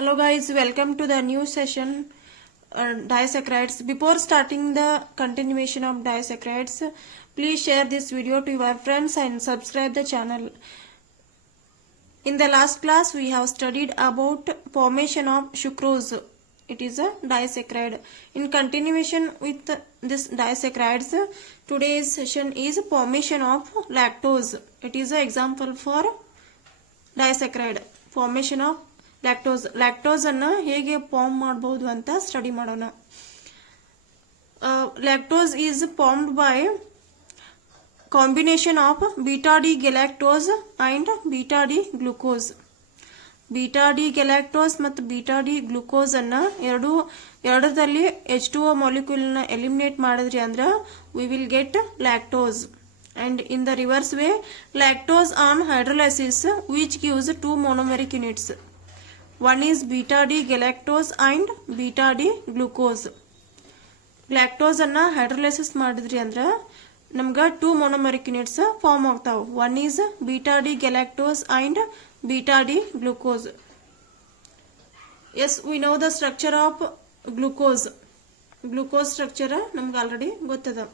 Hello guys, welcome to the new session disaccharides. Before starting the continuation of disaccharides, please share this video to your friends and subscribe the channel. In the last class we have studied about formation of sucrose. It is a disaccharide. In continuation with this disaccharides, today's session is formation of lactose. It is an example for disaccharide. Formation of lactose ಅನ್ನ ಹೇಗೆ form ಮಾಡಬಹುದು ಅಂತ study ಮಾಡೋಣ. Lactose is formed by combination of beta D galactose and beta D glucose. Beta D galactose ಮತ್ತು beta D glucose ಅನ್ನ ಎರಡರಲ್ಲಿ H2O molecule ನ eliminate ಮಾಡಿದ್ರಿ ಅಂದ್ರೆ we will get lactose. And in the reverse way, lactose on hydrolysis which gives two monomeric units. One is beta D galactose and beta D glucose. Lactose ಅನ್ನ hydrolysis ಮಾಡಿದ್ರಿ ಅಂದ್ರೆ ನಮ್ಗೆ 2 monomeric units form ಆಗ್ತಾವ. One is beta D galactose and beta D glucose. Yes, we know the structure of glucose. Glucose structure ನಮ್ಗೆ already ಗೊತ್ತದ.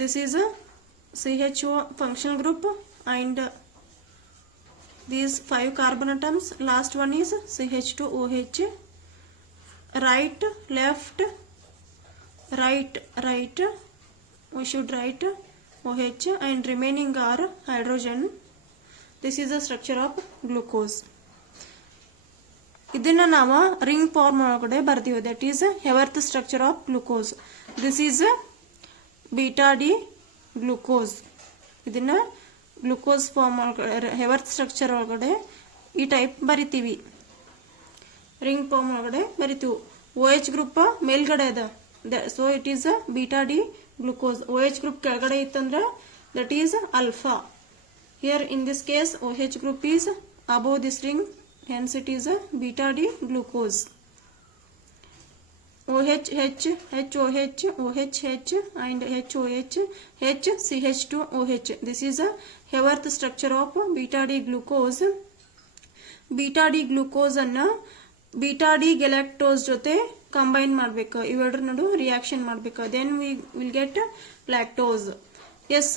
This is a CHO functional group and these 5 carbon atoms. Last one is CH2OH. Right, left, right. We should write OH and remaining are hydrogen. This is the structure of glucose. ಇದನ್ನ ನಾವು ring form ಒಳಗಡೆ ಬರ್ತೀವಿ. That is Haworth structure of glucose. This is beta D glucose. ಇದನ್ನ glucose form ಒಳಗಡೆ ಹೆವರ್ತ್ structure ಒಳಗಡೆ ಈ type ಬರಿತೀವಿ. Ring form ಒಳಗಡೆ ಬರಿತೀವಿ. OH ಗ್ರೂಪ್ ಮೇಲ್ಗಡೆ ಅದ, so it is beta D glucose. OH group ಕೆಳಗಡೆ ಇತ್ತಂದ್ರೆ that is alpha. Here in this case OH group is above this ring, hence it is beta D glucose. OH, H, HOH, OH, and HOH, HCH2OH. This is a Haworth structure of beta D glucose. Beta D glucose ಅನ್ನ beta D galactose ಜೊತೆ combine ಮಾಡಬೇಕು. ಇವೆರಡರ ನಡು reaction ಮಾಡಬೇಕು. Then we will get lactose. Yes,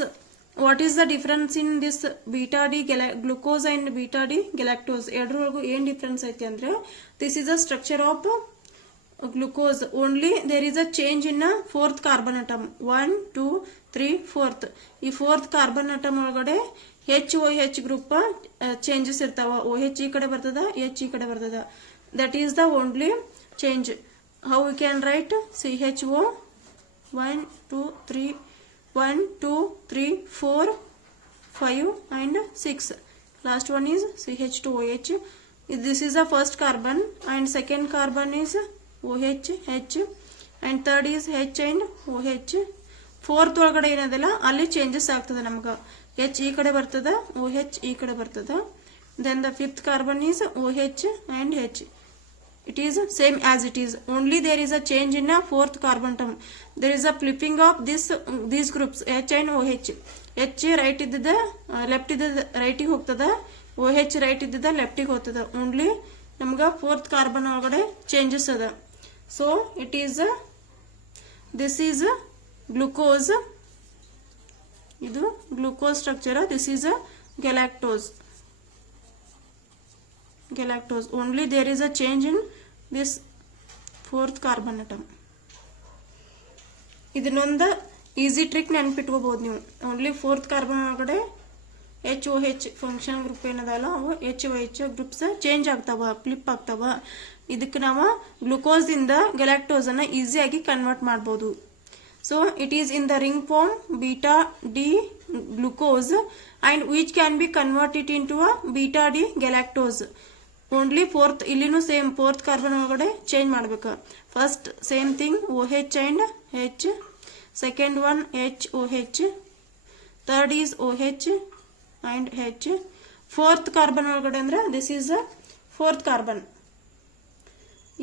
what is the difference in this beta D glucose and beta D galactose? ಎರಡರೊಳಗೂ ಏನ್ difference ಐತಿ ಅಂದ್ರೆ, this is a structure of glucose. Only there is a change in a fourth carbon atom. 1, 2, 3, 4th. ಈ fourth carbon atom ಒಳಗಡೆ HOH group changes ಇರ್ತಾವ. OH ಈ ಕಡೆ ಬರ್ತದ, H ಈ ಕಡೆ ಬರ್ತದ. That is the only change. How we can write CHO 1, 2, 3, 1, 2, 3, 4, 5 and 6. Last one is CH2OH. This is the first carbon and second carbon is OH, H, and third is H and OH. Fourth ಒಳಗಡೆ ಏನದಲ್ಲ ಅಲ್ಲಿ changes ಆಗ್ತದೆ. ನಮ್ಗೆ H ಈ ಕಡೆ ಬರ್ತದ, OH ಈ ಕಡೆ ಬರ್ತದ. Then the fifth carbon is OH and H. It is same as it is. Only there is a change in a fourth carbon atom. There is a flipping of these groups H and OH. H right ಇದ್ದದ left ಇದ್ದದ ರೈಟಿಗೆ ಹೋಗ್ತದ, OH right ಇದ್ದದ ಲೆಫ್ಟಿಗೆ ಹೋಗ್ತದ. Only ನಮ್ಗೆ fourth carbon ಒಳಗಡೆ changes ಅದ. So it is this is glucose. ಇದು glucose structure. This is galactose. Only there is a change in this fourth carbon atom. ಇದನ್ನೊಂದು ಈಸಿ ಟ್ರಿಕ್ ನೆನ್ಪಿಟ್ಕೋಬಹುದು ನೀವು. ಓನ್ಲಿ ಫೋರ್ತ್ ಕಾರ್ಬನ್ ಒಳಗಡೆ HOH ಫಂಕ್ಷನ್ ಗ್ರೂಪ್ ಏನದಲ್ಲ ಅವು HOH groups change ಆಗ್ತಾವ, flip ಆಗ್ತಾವ. ಇದಕ್ಕೆ ನಾವು ಗ್ಲೂಕೋಸ್ ಇಂದ ಗ್ಯಾಲಾಕ್ಟೋಸ್ ಅನ್ನ ಈಸಿಯಾಗಿ ಕನ್ವರ್ಟ್ ಮಾಡಬಹುದು. So it is in the ring form beta D glucose and which can be converted into a beta D galactose. Only fourth ಇಲ್ಲಿನೂ ಸೇಮ್ ಫೋರ್ತ್ ಕಾರ್ಬನ್ ಒಳಗಡೆ ಚೇಂಜ್ ಮಾಡ್ಬೇಕು. First same thing OH and H, second one HOH, third is OH and H. Fourth carbon ಒಳಗಡೆ ಅಂದ್ರೆ this is fourth carbon.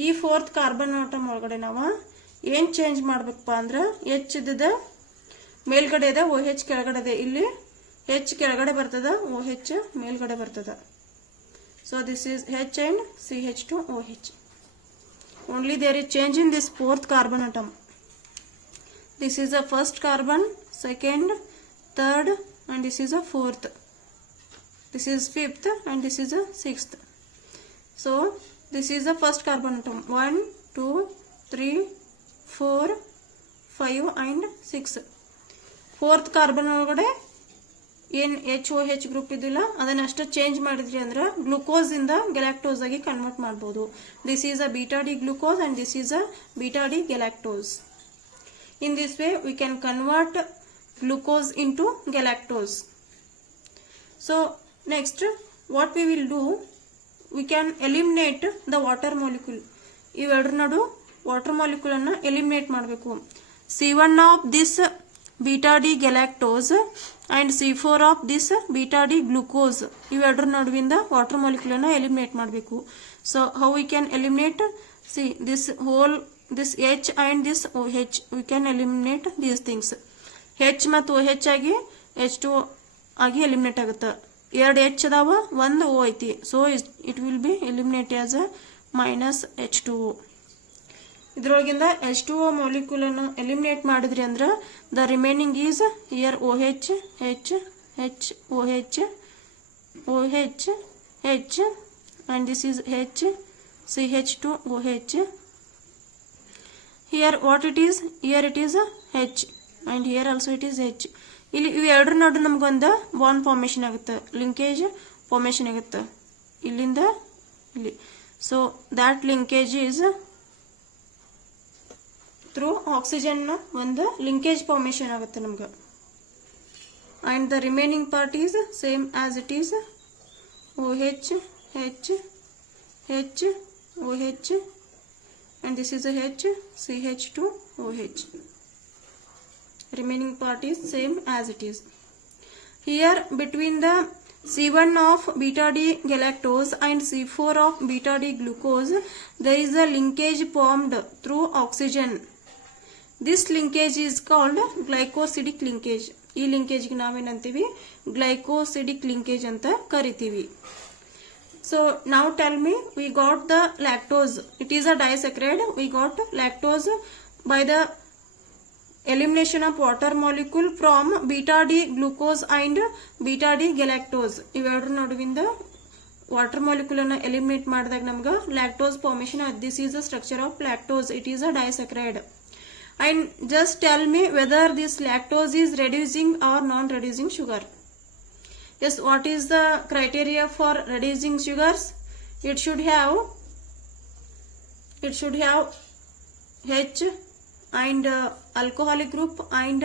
ಈ fourth carbon atom ಒಳಗಡೆ ನಾವು ಏನ್ change ಮಾಡ್ಬೇಕಪ್ಪ ಅಂದ್ರೆ H ಇದ್ದದ ಮೇಲ್ಗಡೆ ಇದೆ, OH ಕೆಳಗಡೆ ಇದೆ. ಇಲ್ಲಿ H ಕೆಳಗಡೆ ಬರ್ತದ, OH ಮೇಲ್ಗಡೆ ಬರ್ತದ. So this is H and CH2OH. Only there is change in this fourth carbon atom. This is the first carbon, second, third, and this is the fourth. This is fifth and this is the sixth. So this is the first carbon atom. 1, 2, 3, 4, 5 and 6. Fourth carbon ಒಳಗಡೆ ಏನು HOH group ಇದಿಲ್ಲ ಅದನ್ನ ಅಷ್ಟೇ change ಮಾಡಿದ್ರಿ ಅಂದ್ರೆ glucose ಇಂದ ಗ್ಯಾಲಾಕ್ಟೋಸ್ ಆಗಿ convert ಮಾಡಬಹುದು. This is a beta D glucose and this is a beta D galactose. In this way we can convert glucose into galactose. So next what we will do, we can eliminate the water molecule. ಇವೆರಡರ ನಡು water molecule ಅನ್ನು eliminate ಮಾಡಬೇಕು. C1 of this beta D galactose and C4 of this beta D glucose ಇವೆರಡರ ನಡುವಿಂದ water molecule ಅನ್ನು eliminate ಮಾಡಬೇಕು. So how we can eliminate? See this whole this H and this OH we can eliminate these things. H ಮತ್ತು OH ಆಗಿ H2O ಆಗಿ eliminate ಆಗುತ್ತೆ. ಎರಡು H ಅದಾವ ಒಂದು O ಐತಿ. So it will be eliminated as a minus H2O. ಇದರೊಳಗಿಂದ H2O molecule ಅನ್ನು eliminate ಮಾಡಿದ್ರಿ ಅಂದ್ರೆ the remaining is here OH, H, H, OH, OH, H and this is H, CH2OH. Here what it is? Here it is H and here also it is H. ಇಲ್ಲಿ ಇವು ಎರಡರ ನಡು ನಮಗೊಂದು bond formation ಆಗುತ್ತೆ, linkage formation ಆಗುತ್ತೆ ಇಲ್ಲಿಂದ ಇಲ್ಲಿ. So that linkage is through oxygen ಒಂದು ಲಿಂಕೇಜ್ ಫಾರ್ಮೇಷನ್ ಆಗುತ್ತೆ ನಮ್ಗೆ. And the remaining part is same as it is OH, H, H, OH and this is a H, CH2OH. Remaining part is same as it is. Here between the C1 of beta D galactose and C4 of beta D glucose there is a linkage formed through oxygen. This linkage is called glycosidic linkage. ಈ linkage ಗೆ ನಾವೇನಂತೀವಿ glycosidic linkage ಅಂತ ಕರಿತೀವಿ. So now tell me, we got the lactose. It is a disaccharide. We got lactose by the elimination of water molecule from beta D glucose and beta D galactose. ಇವೆರಡರ ನಡುವಿಂದ water molecule ಅನ್ನು eliminate ಮಾಡಿದಾಗ ನಮಗೆ lactose formation. This is the structure of lactose. It is a ಡೈಸ್ಯಾಕರೈಡ್. And just tell me whether this lactose is reducing or non-reducing sugar. Yes, what is the criteria for reducing sugars? It should have H and alcoholic group and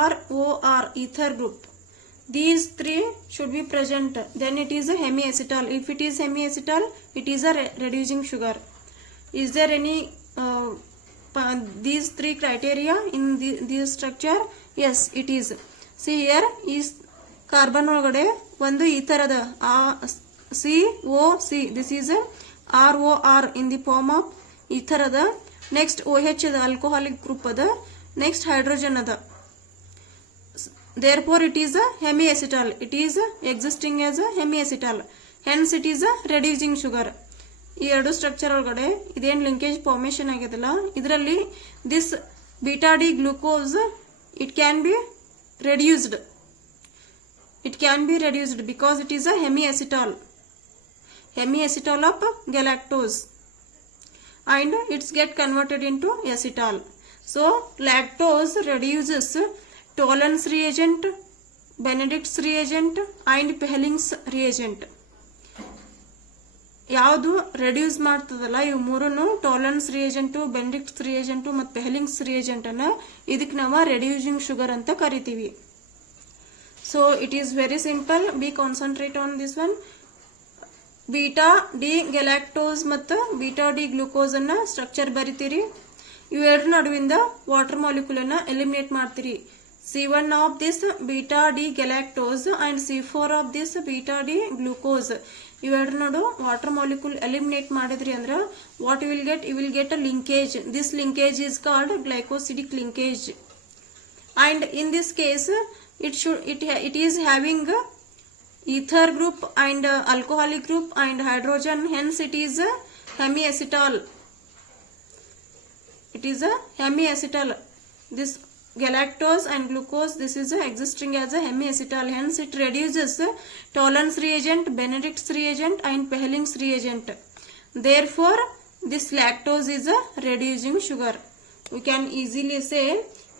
ROR ether group. These three should be present. Then it is a hemiacetal. If it is hemiacetal, it is a reducing sugar. Is there any these three criteria in this structure? Yes, it is. See here is carbon ಒಳಗಡೆ ಒಂದು ಈ ತರದ COC. This is a ROR in the form of ಈ ತರದ. Next OH ಅದ alcoholic group ಅದ. Next hydrogen ಅದ. Therefore it is a hemiacetal. It is existing as a hemiacetal. Hence it is a reducing sugar. ಈ ಎರಡು structure ಒಳಗಡೆ ಇದೇನು linkage formation ಆಗಿದೆಲ್ಲ ಇದರಲ್ಲಿ this beta D glucose it can be reduced. It can be reduced because it is a hemiacetal of galactose and it's get converted into acetal. So lactose reduces Tollens reagent, Benedict's reagent and Pehlin's reagent. ಯಾವುದು reduce ಮಾಡ್ತದಲ್ಲ ಇವು ಮೂರನ್ನು ಟೋಲನ್ಸ್ ರಿಯೇಜೆಂಟು, ಬೆನೆಡಿಕ್ಟ್ಸ್ ರಿಯೇಜೆಂಟು ಮತ್ತು ಪೆಹ್ಲಿಂಗ್ಸ್ reagent ಅನ್ನ ಇದಕ್ಕೆ ನಾವು reducing sugar ಅಂತ ಕರಿತೀವಿ. So it is very simple. Be concentrate on this one. Beta D galactose ಮತ್ತು ಬೀಟಾ ಡಿ ಗ್ಲೂಕೋಸ್ ಅನ್ನ ಸ್ಟ್ರಕ್ಚರ್ ಬರಿತೀರಿ. ಇವೆರಡು ನಡುವಿಂದ ವಾಟರ್ ಮಾಲಿಕ್ಯೂಲ್ ಅನ್ನ ಎಲಿಮಿನೇಟ್ ಮಾಡ್ತೀರಿ. C1 of this beta D galactose and C4 of this beta D glucose. ಇವೆರಡು ನೋಡು water molecule eliminate ಮಾಡಿದ್ರಿ ಅಂದ್ರೆ what you will get a linkage. This linkage is called glycosidic linkage. And in this case it is having ether group and alcoholic group and hydrogen, hence it is a hemiacetal. It is a hemiacetal. This galactose and glucose, this is existing as a hemiacetal, hence it reduces Tollens reagent, Benedict's reagent and Pehlinger reagent. Therefore this lactose is a reducing sugar. We can easily say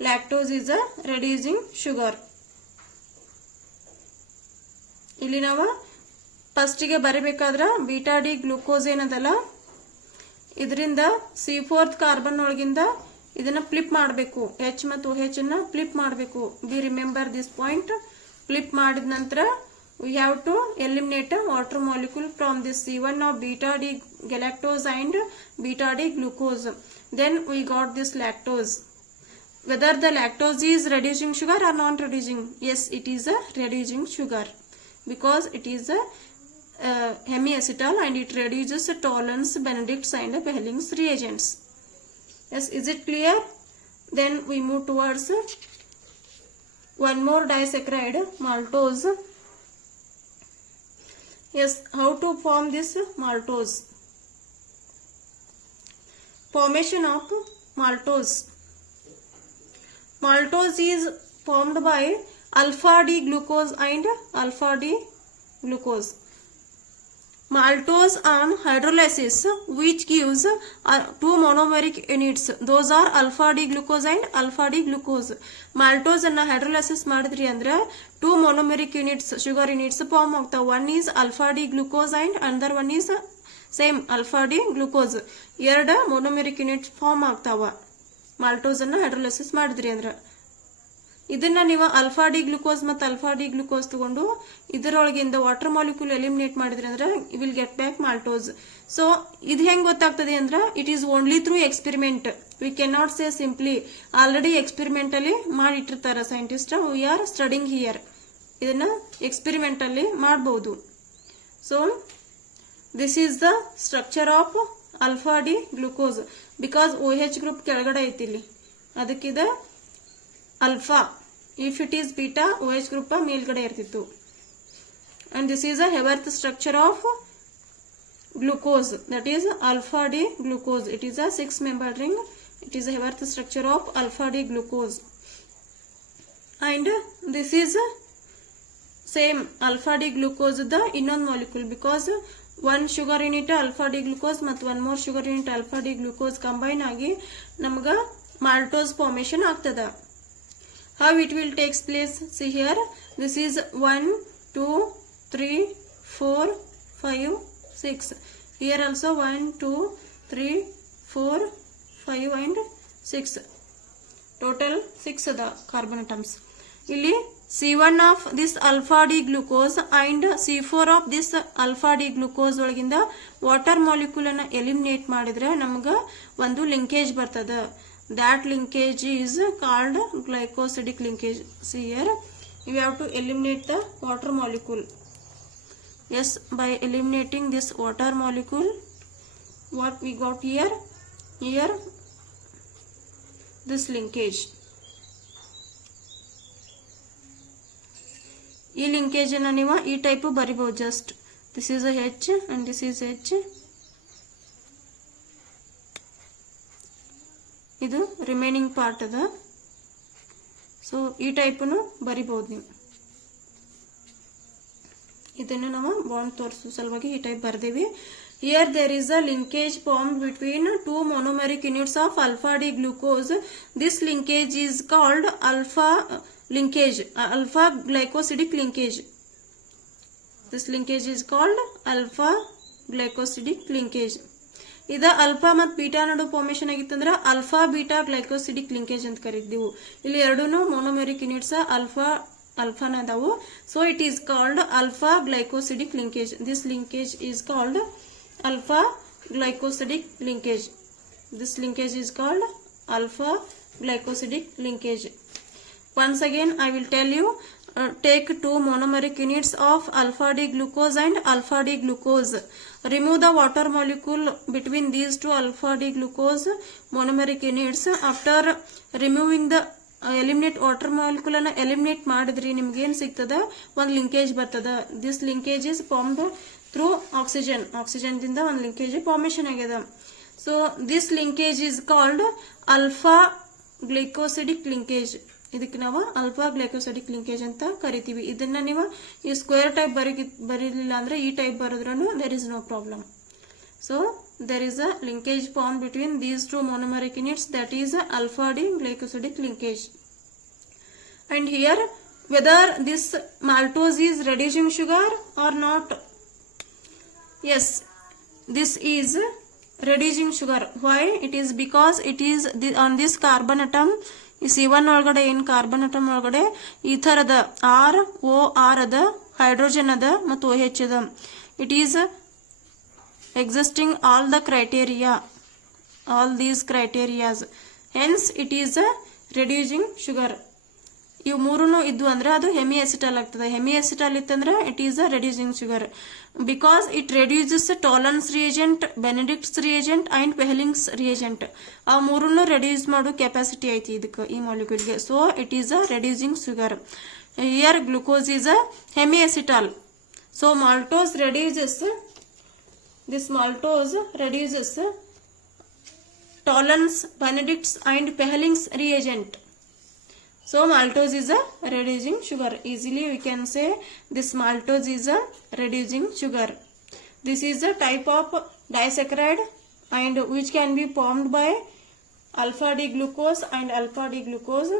lactose is a reducing sugar. ಇಲ್ಲಿ ನಾವು ಫಸ್ಟಿಗೆ ಬರಿಬೇಕಾದ್ರೆ beta D glucose ಏನದಲ್ಲ ಇದರಿಂದ C4 carbon ಒಳಗಿಂದ ಇದನ್ನ flip ಮಾಡಬೇಕು, H ಮತ್ತು OH ಅನ್ನ ಫ್ಲಿಪ್ ಮಾಡಬೇಕು. B remember this point. Flip ಮಾಡಿದ ನಂತರ we have to eliminate a water molecule from this C1 of beta D galactose and beta D glucose. Then we got this lactose. Whether the lactose is reducing sugar or non reducing? Yes, it is a reducing sugar because it is a hemiacetal and it reduces Tollens, Benedict's and Pehlinger's reagents. Yes, is it clear? Then we move towards one more disaccharide, maltose. Yes, how to form this maltose? Formation of maltose. Maltose is formed by alpha D glucose and alpha D glucose. Maltose on hydrolysis, which gives two monomeric units. Those are alpha D glucose and alpha D glucose. Maltose anna hydrolysis ಮಾಡಿದ್ರಿ ಅಂದ್ರೆ two monomeric units, sugar units form ಆಗ್ತಾವ. One is alpha D glucose and another one is same alpha D glucose. ಎರಡು monomeric units form ಆಗ್ತಾವ maltose ಅನ್ನ hydrolysis ಮಾಡಿದ್ರಿ ಅಂದ್ರೆ. ಇದನ್ನ ನೀವು ಅಲ್ಫಾ ಡಿ ಗ್ಲೂಕೋಸ್ ಮತ್ತು ಅಲ್ಫಾ ಡಿ ಗ್ಲೂಕೋಸ್ ತಗೊಂಡು ಇದರೊಳಗಿಂದ ವಾಟರ್ ಮಾಲಿಕ್ಯೂಲ್ ಎಲಿಮಿನೇಟ್ ಮಾಡಿದ್ರೆ ಅಂದ್ರೆ you will get back maltose. So ಇದು ಹೆಂಗ್ ಗೊತ್ತಾಗ್ತದೆ ಅಂದ್ರೆ it is only through experiment. We can not say simply. Already experiment ಅಲ್ಲಿ ಮಾಡಿಟ್ಟಿರ್ತಾರ scientist. We are studying here. ಇದನ್ನ ಎಕ್ಸ್ಪೆರಿಮೆಂಟ್ ಅಲ್ಲಿ ಮಾಡಬಹುದು. So this is the structure of alpha D glucose. Because OH group ಕೆಳಗಡೆ ಐತಿ ಇಲ್ಲಿ, ಅದಕ್ಕಿದ alpha. If it is beta, OH group ಮೇಲ್ಗಡೆ ಇರ್ತಿತ್ತು. And this is a Haworth structure of glucose, that is alpha D glucose. It is a 6-membered ring. It is a Haworth structure of alpha D glucose. And this is same alpha D glucose the ಇನ್ನೊಂದು molecule, because one sugar unit alpha D glucose ಮತ್ತು one more sugar unit alpha D glucose combine ಆಗಿ ನಮಗ maltose formation ಆಗ್ತದ. How it will takes place? See here, this is 1, 2, 3, 4, 5, 6. Here also 1, 2, 3, 4, 5 and 6. Total 6 the carbon atoms. Illi C1 of this alpha D glucose and C4 of this alpha D glucose ಒಳಗಿಂದ water molecule ಅನ್ನು eliminate ಮಾಡಿದ್ರೆ ನಮಗ ಒಂದು linkage ಬರ್ತದ. That linkage is called glycosidic linkage. See here, you have to eliminate the water molecule. Yes, by eliminating this water molecule, what we got here? Here, this linkage. ಈ linkage ಅನ್ನು ನೀವು ಈ type ಬರಿಬಹುದು. Just this is a H and this is H. ಇದು remaining part ಅದ. So ಈ ಟೈಪ್ನು ಬರಿಬಹುದು ನೀವು. ಇದನ್ನು ನಾವು ಬಾಂಡ್ ತೋರಿಸೋ ಸಲುವಾಗಿ ಈ ಟೈಪ್ ಬರ್ದೇವಿ. Here there is a linkage formed between two monomeric units of alpha D glucose. This linkage is called alpha linkage, alpha glycosidic linkage. This linkage is called alpha glycosidic linkage. ಇದು alpha ಮತ್ತು beta ನಡು formation ಆಗಿತ್ತಂದ್ರೆ alpha beta glycosidic linkage ಅಂತ ಕರೀತೀವಿ. ಇಲ್ಲಿ ಎರಡೂನು monomeric units ಅಲ್ಫಾನ ಅದಾವು. So it is called alpha glycosidic linkage. This linkage is called alpha glycosidic linkage. This linkage is called alpha glycosidic linkage. Once again I will tell you, take two monomeric units of alpha D glucose and alpha D glucose. Remove the water molecule between these two alpha D glucose monomeric units. After removing the eliminate water molecule ಅನ್ನ eliminate ಮಾಡಿದ್ರಿ ನಿಮ್ಗೆ ಏನ್ ಸಿಗ್ತದ ಒಂದು linkage ಬರ್ತದ. This linkage is formed through oxygen. Oxygen ದಿಂದ ಒಂದು linkage formation ಆಗ್ಯದ. So this linkage is called alpha glycosidic linkage. ಇದಕ್ಕೆ ನಾವು ಅಲ್ಫಾ ಗ್ಲೈಕೋಸಿಡಿಕ್ ಲಿಂಕೇಜ್ ಅಂತ ಕರಿತೀವಿ. ಇದನ್ನ ನೀವು ಈ ಸ್ಕ್ವೇರ್ ಟೈಪ್ ಬರೀಲಿಲ್ಲ ಅಂದ್ರೆ ಈ ಟೈಪ್ ಬರೆದ್ರೂ there is no problem. So there is a linkage formed between these two monomeric units, that is alpha D glycosidic linkage. And here whether this maltose is reducing sugar or not, yes, this is reducing sugar. Why? It is because it is on this carbon atom, ಈ C1 ಒಳಗಡೆ ಏನ್ carbon atom ಒಳಗಡೆ ether ಅದ, ROR ಅದ, hydrogen ಅದ ಮತ್ತು OH ಅದ. It is existing all the criteria, all these criterias, hence it is a reducing sugar. ಇವು ಮೂರನ್ನು ಇದ್ದು ಅಂದ್ರೆ ಅದು ಹೆಮಿ ಅಸಿಟಲ್ ಆಗ್ತದೆ. ಹೆಮಿ ಅಸಿಟಲ್ ಇತ್ತಂದ್ರೆ it is a reducing sugar because it reduces Tollens reagent, Benedict's reagent and Fehling's reagent. ಆ ಮೂರನ್ನು reduce ಮಾಡೋ ಕೆಪಾಸಿಟಿ ಐತಿ ಇದಕ್ಕೆ, ಈ ಮಾಲಿಕ್ಯೂಲ್ಗೆ. So it is a reducing sugar. Here glucose is a hemi acetal. So maltose reduces, this maltose reduces Tollens, Benedict's and Pehlinger reagent. So maltose is a reducing sugar. Easily we can say this maltose is a reducing sugar. This is a type of disaccharide and which can be formed by alpha D glucose and alpha D glucose.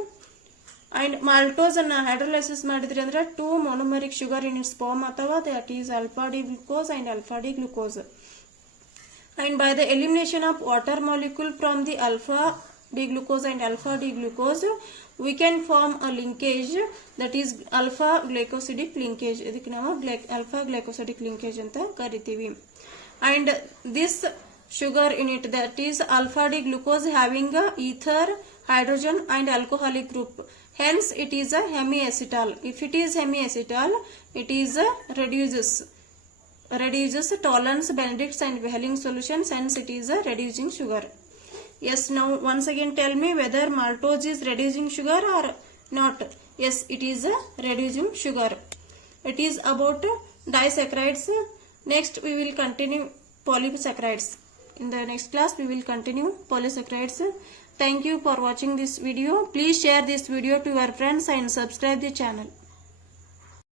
And maltose ಅನ್ನ hydrolysis ಮಾಡಿದ್ರಿ ಅಂದ್ರೆ 2 monomeric sugar units form ಅಥವಾ that is alpha D glucose and alpha D glucose. And by the elimination of water molecule from the alpha D glucose and alpha D glucose, we can form a linkage, that is alpha glycosidic linkage. ಇದಕ್ಕೆ ನಾವು alpha glycosidic linkage ಅಂತ ಕರಿತೀವಿ. And this sugar unit, that is alpha D glucose, having a ether, hydrogen and alcoholic group. Hence it is a hemiacetal. If it is hemiacetal, it is a reduces Tollens, Benedict's and Pehlinger solutions, hence it is a reducing sugar. Yes, now once again tell me whether maltose is reducing sugar or not. Yes, it is a reducing sugar. It is about disaccharides. Next we will continue polysaccharides. In the next class we will continue polysaccharides. Thank you for watching this video. Please share this video to your friends and subscribe the channel.